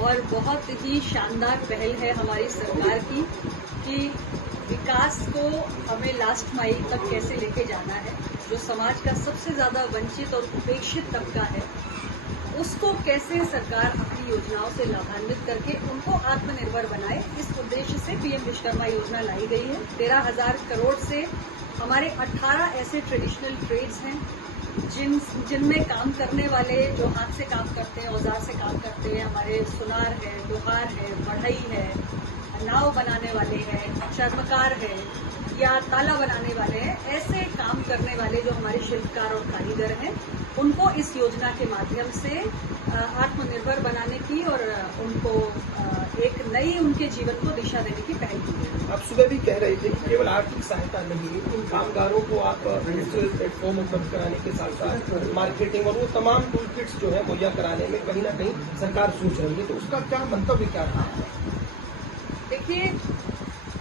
और बहुत ही शानदार पहल है हमारी सरकार की कि विकास को हमें लास्ट माइल तक कैसे लेके जाना है। जो समाज का सबसे ज्यादा वंचित और उपेक्षित तबका है, उसको कैसे सरकार अपनी योजनाओं से लाभान्वित करके उनको आत्मनिर्भर बनाए, इस उद्देश्य से पीएम विश्वकर्मा योजना लाई गई है। 13,000 करोड़ से हमारे 18 ऐसे ट्रेडिशनल ट्रेड्स हैं जिनमें काम करने वाले जो हाथ से काम करते हैं, औजार से काम करते हैं, हमारे सुनार है, लोहार है, बढ़ई है, नाव बनाने वाले हैं, चर्मकार है या ताला बनाने वाले हैं। ऐसे काम करने वाले जो हमारे शिल्पकार और कारीगर हैं, उनको इस योजना के माध्यम से आत्मनिर्भर बनाने की और उनको एक नई उनके जीवन को दिशा देने की पहल की है। आप सुबह भी कह रहे थे कि केवल आर्थिक सहायता नहीं, इन कामगारों को आप डिजिटल प्लेटफॉर्म उपलब्ध कराने के साथ साथ मार्केटिंग और वो तमाम टूल किट्स जो है मुहैया कराने में कहीं न कहीं सरकार सोच रही है, तो उसका क्या मंतव्य क्या था? देखिए,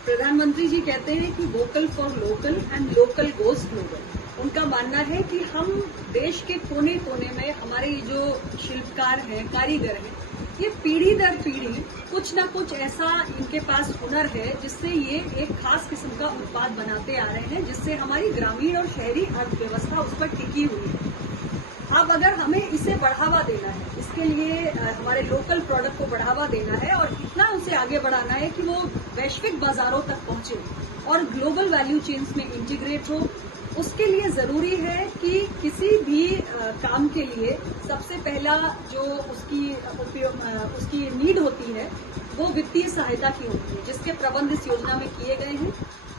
प्रधानमंत्री जी कहते हैं कि vocal for local and local goes global. उनका मानना है कि हम देश के कोने कोने में हमारे जो शिल्पकार हैं, कारीगर हैं, ये पीढ़ी दर पीढ़ी कुछ न कुछ ऐसा इनके पास हुनर है जिससे ये एक खास किस्म का उत्पाद बनाते आ रहे हैं, जिससे हमारी ग्रामीण और शहरी अर्थव्यवस्था उस पर टिकी हुई है। अब अगर हमें इसे बढ़ावा देना है, इसके लिए हमारे लोकल प्रोडक्ट को बढ़ावा देना है और इतना उसे आगे बढ़ाना है कि वो वैश्विक बाजारों तक पहुंचे और ग्लोबल वैल्यू चेन्स में इंटीग्रेट हो। उसके लिए जरूरी है कि किसी भी काम के लिए सबसे पहला जो उसकी नीड होती है वो वित्तीय सहायता की होती है, जिसके प्रबंध इस योजना में किए गए हैं।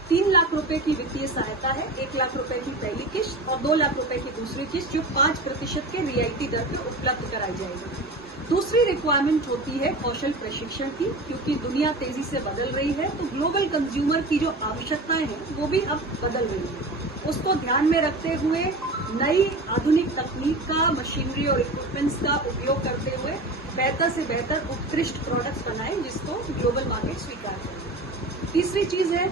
3 लाख रुपए की वित्तीय सहायता है, 1 लाख रुपए की पहली किश्त और 2 लाख रुपए की दूसरी किश्त, जो 5% के रियायती दर पे उपलब्ध कराई जाएगी। दूसरी रिक्वायरमेंट होती है कौशल प्रशिक्षण की, क्योंकि दुनिया तेजी से बदल रही है, तो ग्लोबल कंज्यूमर की जो आवश्यकताएं हैं वो भी अब बदल रही है। उसको ध्यान में रखते हुए नई आधुनिक तकनीक का, मशीनरी और इक्विपमेंट्स का उपयोग करते हुए बेहतर से बेहतर उत्कृष्ट प्रोडक्ट्स बनाएं जिसको ग्लोबल मार्केट स्वीकार करें। तीसरी चीज है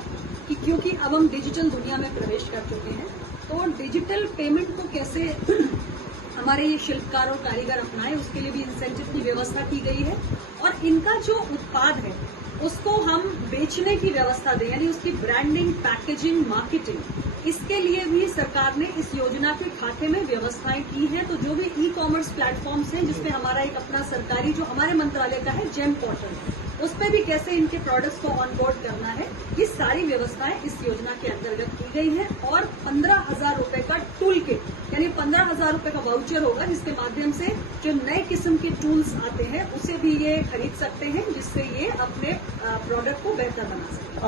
कि क्योंकि अब हम डिजिटल दुनिया में प्रवेश कर चुके हैं, तो डिजिटल पेमेंट को कैसे हमारे ये शिल्पकार और कारीगर अपनाएं, उसके लिए भी इंसेंटिव की व्यवस्था की गई है और इनका जो उत्पाद है उसको हम बेचने की व्यवस्था दें, यानी उसकी ब्रांडिंग, पैकेजिंग, मार्केटिंग, इसके लिए भी सरकार ने इस योजना के खाते में व्यवस्थाएं की हैं। तो जो भी ई-कॉमर्स प्लेटफॉर्म्स हैं, जिसमें हमारा एक अपना सरकारी जो हमारे मंत्रालय का है जेम पोर्टल, उस पर भी कैसे इनके प्रोडक्ट्स को ऑनबोर्ड करना है, ये सारी व्यवस्थाएं इस योजना के अंतर्गत की गई हैं। और 15,000 रुपए का टूल किट, यानी 15,000 रुपए का वाउचर होगा, जिसके माध्यम से जो नए किस्म के टूल्स आते हैं उसे भी ये खरीद सकते हैं, जिससे ये अपने प्रोडक्ट को बेहतर बना सकते हैं।